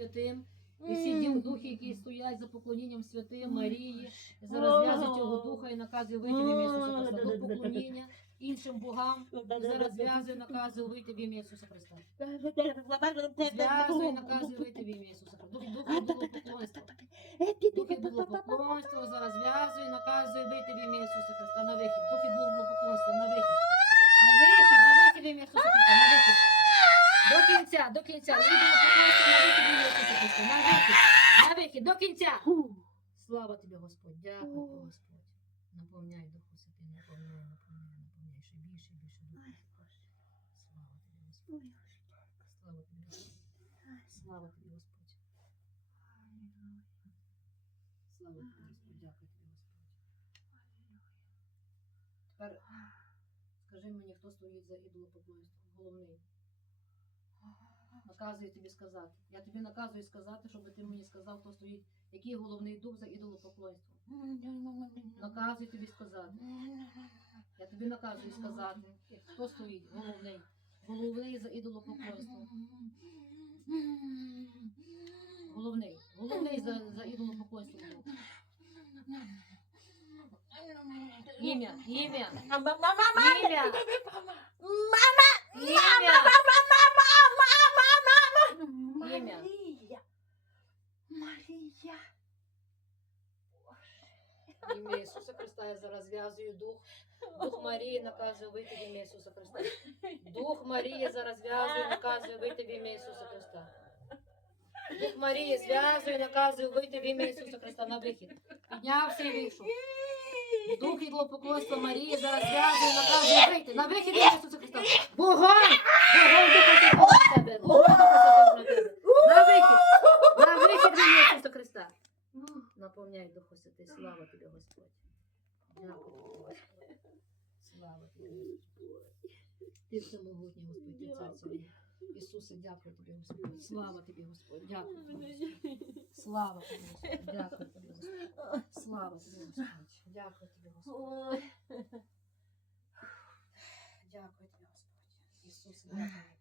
святим. І всі дім духи, які стоять за поклонінням святим Марії, за розв'язують цього духа і наказує вийти в ім'я Ісуса Христа. Дух поклоніння іншим богам, за розв'язує, наказує вийти в ім'я Ісуса Христа. Зв'язує, наказує вийти в ім'я Ісуса Христа. Дух, дух ідолопоклонства. Дух ідолопоклонства зараз зв'язує, наказує вийти в ім'я Ісуса Христа на вихід. Дух ідолопоклонства на вихід. На вихід, на вихід в ім'я Ісуса Христа, на вихід. До кінця, до кінця. На вихід На вихід, на вихід, до кінця. Слава тобі, Господь. Дякую, Господь. Наповняй Духу Святий, наповняй, наповняй, наповняй ще більше, більше Духу. Слава тобі, Господь. Слава тобі, Господь. Слава тобі, Господь. Слава тобі, Господь. Дякую тобі, Господь. Тепер скажи мені, хто стоїть за ідолопоклонством? Головний. Наказую тобі сказати. Я тобі наказую сказати, щоб ти мені сказав, хто стоїть, який головний дух за ідолопоклонством. Наказую тобі сказати. Я тобі наказую сказати, хто стоїть, головний. Головний за ідолопоклонством. Головний. Головний за, за ідолопоклонством. ім'я, ім'я, ім'я, В ім'я Ісуса Христа я зараз зв'язую дух. Дух Марії наказує вийти в ім'я Ісуса Христа. Дух Марії зараз зв'язує, наказує вийти в ім'я Ісуса Христа. Дух Марії зв'язує, наказує вийти в ім'я Ісуса Христа на вихід. Піднявся і вийшов. Дух ідлопоклонства Марії зараз зв'язує, наказує вийти на вихід в ім'я Ісуса Христа. Вогонь! Вогонь Духа Святого на тебе! Вогонь Духа Святого на тебе! На вихід! На вихід в ім'я Ісуса Христа! Наповняй Духу Святий, слава тобі, Господь. Слава тобі, Господь. Ти всемогутній, Господь, ти цар. Ісусе, дякую тобі, Господь. Слава тобі, Господь. Дякую тобі, Господь. Слава тобі, Господь. Дякую тобі, Господь. Слава тобі, Господь. Дякую тобі, Господь. Дякую тобі, Господь. Ісусе, дякую.